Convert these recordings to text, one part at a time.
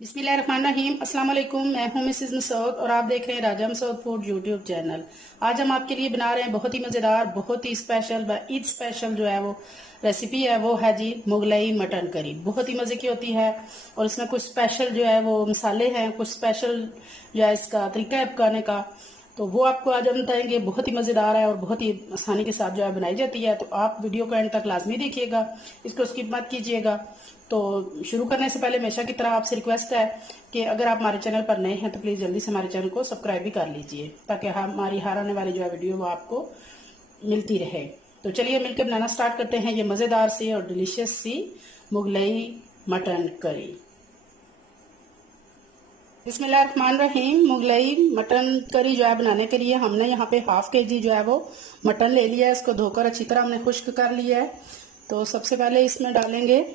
बिस्मिल्लाहिर्रहमानिर्रहीम। अस्सलाम वालेकुम। मैं हूं मिसेस मसूद और आप देख रहे हैं राजा मसूद फूड यूट्यूब चैनल। आज हम आपके लिए बना रहे हैं बहुत ही मज़ेदार, बहुत ही स्पेशल ईद स्पेशल जो है वो रेसिपी है, वो है जी मुगलई मटन करी। बहुत ही मज़े की होती है और इसमें कुछ स्पेशल जो है वो मसाले हैं, कुछ स्पेशल जो है इसका तरीका है पकाने का, तो वो आपको आज हम बताएंगे। बहुत ही मज़ेदार है और बहुत ही आसानी के साथ जो है बनाई जाती है, तो आप वीडियो को एंड तक लाजमी देखिएगा, इसको स्किप मत कीजिएगा। तो शुरू करने से पहले हमेशा की तरह आपसे रिक्वेस्ट है कि अगर आप हमारे चैनल पर नए हैं तो प्लीज़ जल्दी से हमारे चैनल को सब्सक्राइब भी कर लीजिए, ताकि हमारी हर आने वाली जो है वीडियो वो आपको मिलती रहे। तो चलिए मिलकर बनाना स्टार्ट करते हैं ये मज़ेदार सी और डिलीशियस सी मुगलई मटन करी। बिस्मिल्लाहिर्रहमानिर्रहीम। मुगलई मटन करी जो है बनाने के लिए हमने यहाँ पे हाफ केजी जो है वो मटन ले लिया है। इसको धोकर अच्छी तरह हमने खुश्क कर लिया है। तो सबसे पहले इसमें डालेंगे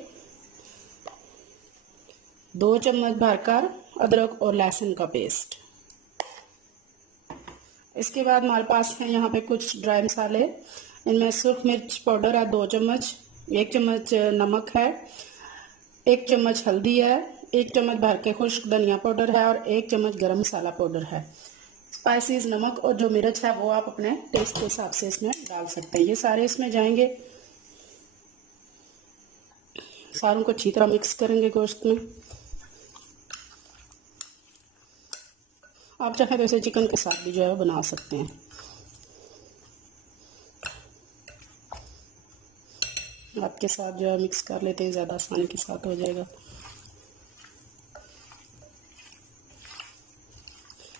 2 चम्मच भरकर अदरक और लहसुन का पेस्ट। इसके बाद हमारे पास है यहाँ पे कुछ ड्राई मसाले। इनमें सुर्ख मिर्च पाउडर है 2 चम्मच, 1 चम्मच नमक है, 1 चम्मच हल्दी है, 1 चम्मच भर के खुश्क धनिया पाउडर है और 1 चम्मच गरम मसाला पाउडर है। स्पाइसेस नमक और जो मिर्च है वो आप अपने टेस्ट के हिसाब से इसमें डाल सकते हैं। ये सारे इसमें जाएंगे, सारों को अच्छी तरह मिक्स करेंगे गोश्त में। आप चाहें तो इसे चिकन के साथ भी जो है बना सकते हैं। आपके साथ जो है मिक्स कर लेते हैं, ज़्यादा आसानी के साथ हो जाएगा।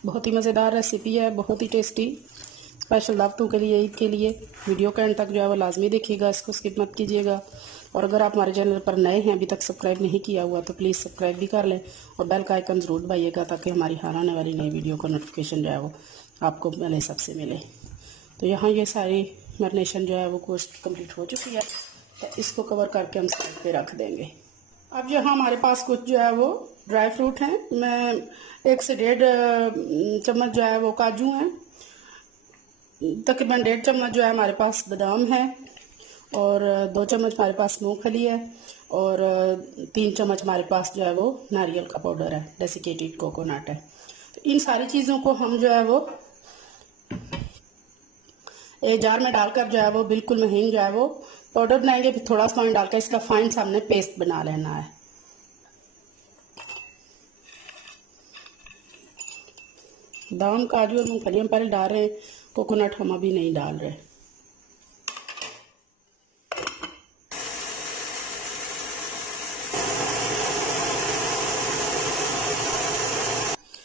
बहुत ही मज़ेदार रेसिपी है, बहुत ही टेस्टी, स्पेशल दावतों के लिए, ईद के लिए। वीडियो के एंड तक जो है वो लाजमी देखिएगा, इसको स्किप मत कीजिएगा। और अगर आप हमारे चैनल पर नए हैं, अभी तक सब्सक्राइब नहीं किया हुआ, तो प्लीज़ सब्सक्राइब भी कर लें और बेल का आइकन ज़रूर दबाइएगा, ताकि हमारी हर आने वाली नई वीडियो का नोटिफिकेशन जो है वो आपको पहले सबसे मिले। तो यहाँ ये सारी मैरिनेशन जो है वो गोश्त कंप्लीट हो चुकी है, तो इसको कवर करके हम साइड पे रख देंगे। अब यहाँ हमारे पास कुछ जो है वो ड्राई फ्रूट हैं। मैं 1 से 1.5 चम्मच जो है वो काजू हैं, तकरीबन 1.5 चम्मच जो है हमारे पास बादाम है और 2 चम्मच हमारे पास मूंगफली है और 3 चम्मच हमारे पास जो है वो नारियल का पाउडर है, डेसिकेटेड कोकोनट है। तो इन सारी चीज़ों को हम जो है वो एक जार में डालकर जो है वो बिल्कुल महीन जो है वो पाउडर बनाएंगे। फिर थोड़ा सा पानी डालकर इसका फाइन सा हमने पेस्ट बना लेना है। बादाम काजू और मूंगफली हम पहले डाल रहे हैं, कोकोनट हम अभी नहीं डाल रहे।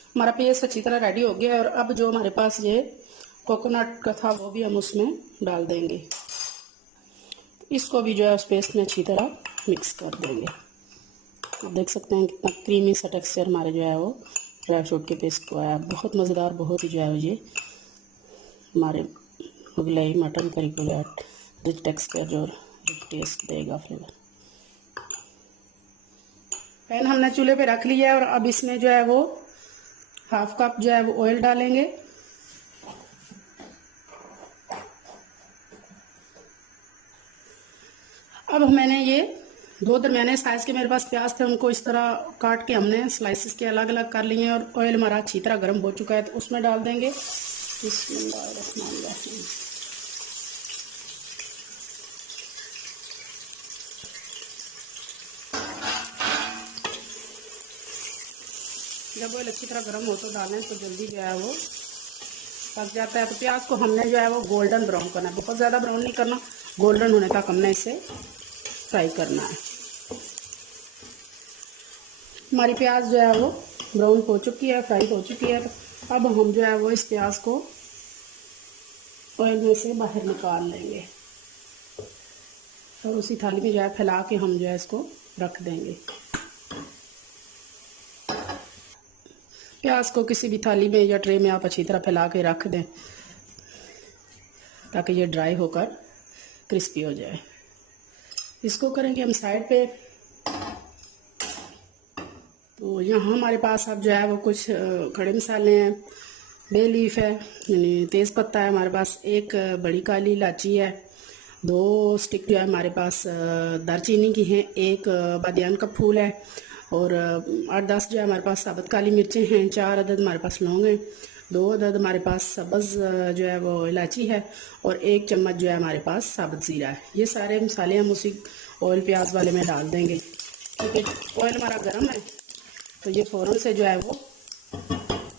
हमारा पेस्ट अच्छी तरह रेडी हो गया है और अब जो हमारे पास ये कोकोनट का था वो भी हम उसमें डाल देंगे। इसको भी जो है उस पेस्ट में अच्छी तरह मिक्स कर देंगे। आप देख सकते हैं कितना क्रीमी सा टेक्सचर हमारे जो है वो ड्राई फ्रूट के पेस्ट को आया। बहुत मज़ेदार, बहुत ही जो है ये हमारे मुगलई मटन करी को रिच टेक्सचर जो रिच टेस्ट देगा, फ्लेवर। पैन हमने चूल्हे पे रख लिया है और अब इसमें जो है वो 1/2 कप जो है वो ऑयल डालेंगे। अब मैंने ये 2 दरमियाने साइज के मेरे पास प्याज थे, उनको इस तरह काट के हमने स्लाइसेस के अलग अलग कर लिए हैं और ऑयल हमारा अच्छी तरह गर्म हो चुका है, तो उसमें डाल देंगे। बिस्मिल्लाहिर्रहमानिर्रहीम। जब ऑयल अच्छी तरह गर्म हो तो डालें, तो जल्दी जो है वो पक जाता है। तो प्याज को हमने जो है वो गोल्डन ब्राउन करना है, बहुत ज़्यादा ब्राउन नहीं करना, गोल्डन होने तक हमने इसे फ्राई करना है। हमारी प्याज जो है वो ब्राउन हो चुकी है, फ्राई हो चुकी है। तो अब हम जो है वो इस प्याज को ऑयल में से बाहर निकाल लेंगे और उसी थाली में जो है फैला के हम जो है इसको रख देंगे। प्याज को किसी भी थाली में या ट्रे में आप अच्छी तरह फैला के रख दें, ताकि ये ड्राई होकर क्रिस्पी हो जाए। इसको करेंगे हम साइड पे। तो यहाँ हमारे पास अब जो है वो कुछ खड़े मसाले हैं। बे लीफ है, यानी तेज़ पत्ता है हमारे पास, 1 बड़ी काली इलायची है, 2 स्टिक जो है हमारे पास दालचीनी की हैं, 1 बादियान का फूल है, और 8-10 जो है हमारे पास साबुत काली मिर्चें हैं, 4 अदद हमारे पास लौंग हैं, 2 अदद हमारे पास सब्ज़ जो है वो इलायची है और 1 चम्मच जो है हमारे पास साबुत ज़ीरा है। ये सारे मसाले हम उसी ऑयल प्याज वाले में डाल देंगे। क्योंकि ऑयल हमारा गर्म है तो ये फ़ौरन से जो है वो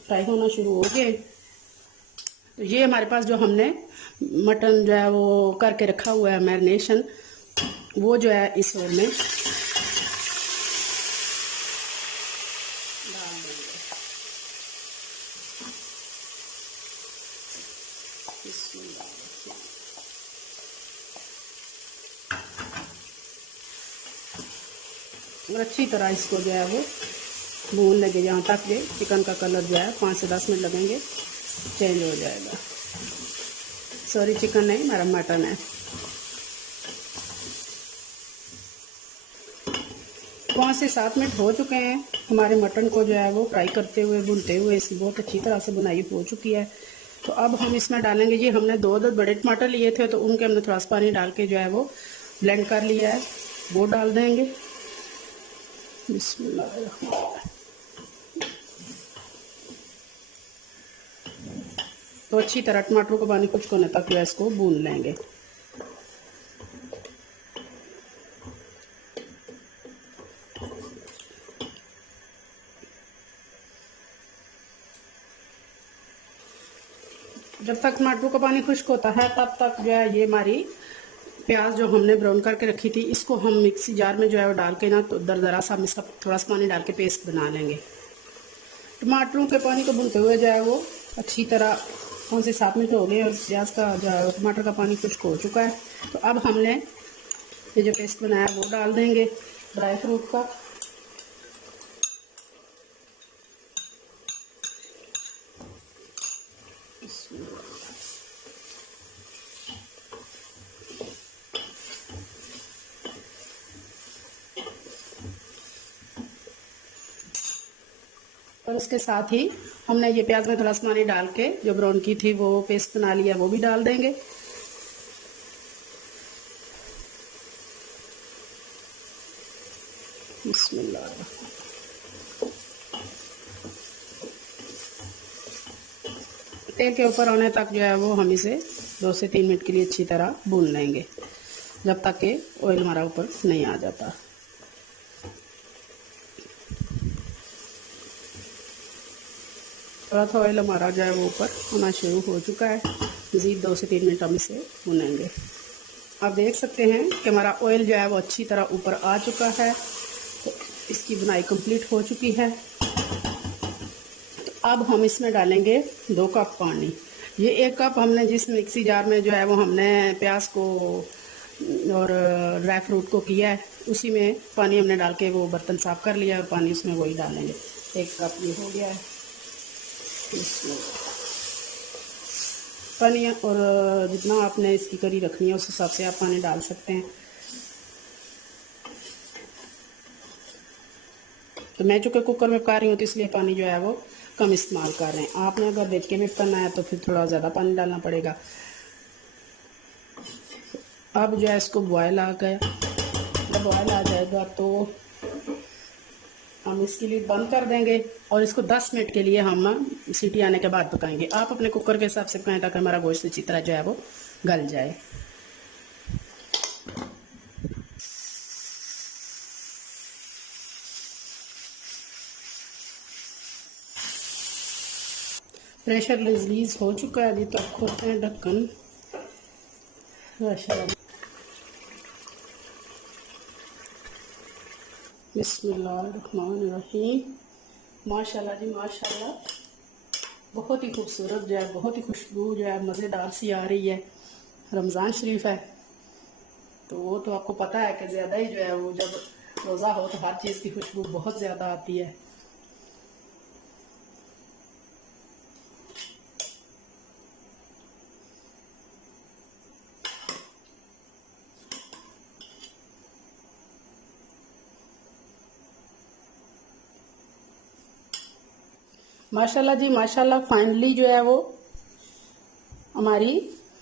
फ्राई होना शुरू हो गए। तो ये हमारे पास जो हमने मटन जो है वो करके रखा हुआ है मैरिनेशन, वो जो है इस ऑयल में डाल देंगे। और अच्छी तरह इसको जो है वो भून लगे, यहाँ तक ये चिकन का कलर जो है 5 से 10 मिनट लगेंगे चेंज हो जाएगा। सॉरी, चिकन नहीं, हमारा मटन है। 5 से 7 मिनट हो चुके हैं हमारे मटन को जो है वो फ्राई करते हुए, भूनते हुए। इसकी बहुत अच्छी तरह से बुनाई हो चुकी है। तो अब हम इसमें डालेंगे, ये हमने 2 अदद बड़े टमाटर लिए थे तो उनके हमने थोड़ा सा पानी डाल के जो है वो ब्लेंड कर लिया है, वो डाल देंगे। बिस्मिल्लाह। तो अच्छी तरह टमाटरों को पानी खुश्क होने तक जो है इसको भून लेंगे। जब तक टमाटरों का पानी खुश्क होता है तब तक जो है ये हमारी प्याज जो हमने ब्राउन करके रखी थी, इसको हम मिक्सी जार में जो है वो डाल के ना तो दरदरा सा इसका थोड़ा सा पानी डाल के पेस्ट बना लेंगे। टमाटरों के पानी को भूनते हुए जो है वो अच्छी तरह 5 से 7 मिनट हो गए और प्याज का जो टमाटर का पानी खुश्क हो चुका है। तो अब हमने ये जो पेस्ट बनाया वो डाल देंगे ड्राई फ्रूट का। और उसके साथ ही हमने ये प्याज में थोड़ा सा पानी डाल के जो ब्राउन की थी वो पेस्ट बना लिया, वो भी डाल देंगे। बिस्मिल्लाह। तेल के ऊपर आने तक जो है वो हम इसे 2 से 3 मिनट के लिए अच्छी तरह भून लेंगे, जब तक कि ऑयल हमारा ऊपर नहीं आ जाता। थोड़ा सा ऑयल हमारा जो है वो ऊपर होना शुरू हो चुका है। मज़ीद 2 से 3 मिनट हम इसे भूनेंगे। आप देख सकते हैं कि हमारा ऑयल जो है वो अच्छी तरह ऊपर आ चुका है। तो इसकी बुनाई कंप्लीट हो चुकी है। तो अब हम इसमें डालेंगे 2 कप पानी। ये 1 कप हमने जिस मिक्सी जार में जो है वो हमने प्याज को और ड्राई फ्रूट को किया है, उसी में पानी हमने डाल के वो बर्तन साफ़ कर लिया और पानी उसमें वही डालेंगे। 1 कप ये हो गया है। पानी और जितना आपने इसकी करी रखनी है उस हिसाब से आप पानी डाल सकते हैं। तो मैं चूँकि कुकर में पका रही हूँ तो इसलिए पानी जो है वो कम इस्तेमाल कर रहे हैं। आपने अगर देख के में करना है तो फिर थोड़ा ज़्यादा पानी डालना पड़ेगा। अब जो है इसको बॉयल आ गया, जब बॉयल आ जाएगा तो हम इसके लिए बंद कर देंगे और इसको 10 मिनट के लिए हम सीटी आने के बाद पकाएंगे। आप अपने कुकर के हिसाब से पकाएं ताकि हमारा गोश्त अच्छी तरह जो है वो गल जाए। प्रेशर रिलीज हो चुका है। अभी तो आप खोलते हैं ढक्कन। बिस्मिल्लाहिर्रहमानिर्रहीम। माशाल्लाह जी माशाल्लाह, बहुत ही खूबसूरत जो है, बहुत ही खुशबू जो है मज़ेदार सी आ रही है। रमज़ान शरीफ है तो वो तो आपको पता है कि ज़्यादा ही जो है वो जब रोज़ा हो तो हर चीज़ की खुशबू बहुत ज़्यादा आती है। माशाल्लाह जी माशाल्लाह, फाइनली जो है वो हमारी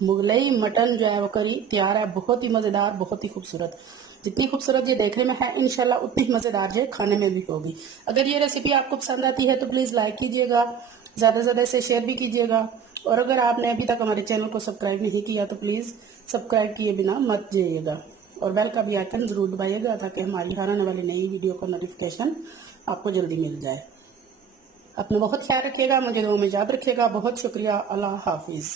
मुगलई मटन जो है वो करी तैयार है। बहुत ही मज़ेदार, बहुत ही खूबसूरत। जितनी खूबसूरत ये देखने में है इंशाल्लाह उतनी ही मज़ेदार ये खाने में भी होगी। अगर ये रेसिपी आपको पसंद आती है तो प्लीज़ लाइक कीजिएगा, ज़्यादा से ज़्यादा इसे शेयर भी कीजिएगा। और अगर आपने अभी तक हमारे चैनल को सब्सक्राइब नहीं किया तो प्लीज़ सब्सक्राइब किए बिना मत जाइएगा और बेल का भी आइकन ज़रूर दबाइएगा ताकि हमारी हर आने वाली नई वीडियो का नोटिफिकेशन आपको जल्दी मिल जाए। अपना बहुत ख्याल रखिएगा, मुझे दुआ में याद रखिएगा। बहुत शुक्रिया। अल्लाह हाफिज़।